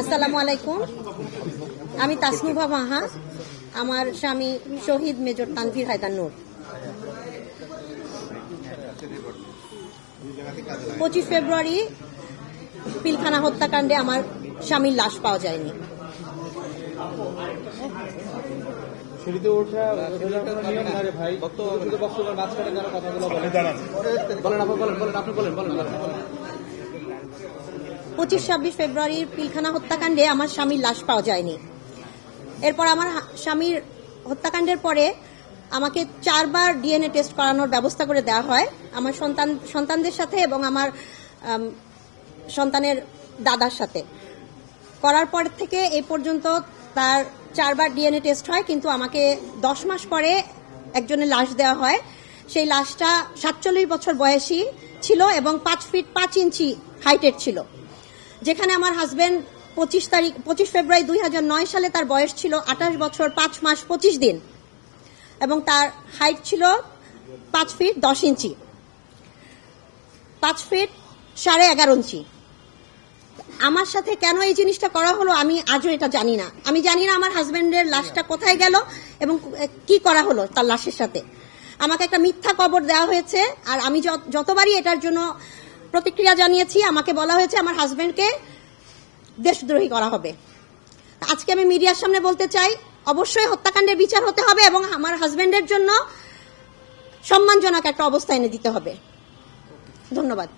আসসালামু আলাইকুম। আমি তাসনুভা মাহা, আমার স্বামী শহীদ মেজর তানভীর হায়দার নূর। 25 ফেব্রুয়ারি পিলখানা হত্যাকাণ্ডে আমার স্বামীর লাশ পাওয়া যায়নি। পঁচিশ 26 ফেব্রুয়ারির পিলখানা হত্যাকাণ্ডে আমার স্বামীর লাশ পাওয়া যায়নি। এরপর আমার স্বামীর হত্যাকাণ্ডের পরে আমাকে 4 বার ডিএনএ টেস্ট করানোর ব্যবস্থা করে দেওয়া হয় আমার সন্তানদের সাথে এবং আমার সন্তানের দাদার সাথে। করার পর থেকে এই পর্যন্ত তার 4 বার ডিএনএ টেস্ট হয়, কিন্তু আমাকে 10 মাস পরে একজনের লাশ দেওয়া হয়। সেই লাশটা 47 বছর বয়সী ছিল এবং 5 ফিট 5 ইঞ্চি হাইটের ছিল। যেখানে আমার হাজবেন্ড 25 ফেব্রুয়ারি 2009 সালে তার বয়স ছিল 28 বছর 5 মাস 25 দিন এবং তার হাইট ছিল 5 ফিট 10 ইঞ্চি, 5 ফিট 11.5 ইঞ্চি। আমার সাথে কেন এই জিনিসটা করা হলো আমি আজও এটা জানি না। আমি জানি না আমার হাজবেন্ডের লাশটা কোথায় গেল এবং কি করা হলো তার লাশের সাথে। আমাকে একটা মিথ্যা কবর দেওয়া হয়েছে, আর আমি যতবারই এটার জন্য প্রতিক্রিয়া জানিয়েছি আমাকে বলা হয়েছে আমার হাজবেন্ডকে দেশদ্রোহী করা হবে। আজকে আমি মিডিয়ার সামনে বলতে চাই, অবশ্যই হত্যাকাণ্ডের বিচার হতে হবে এবং আমার হাজবেন্ডের জন্য সম্মানজনক একটা অবস্থা এনে দিতে হবে। ধন্যবাদ।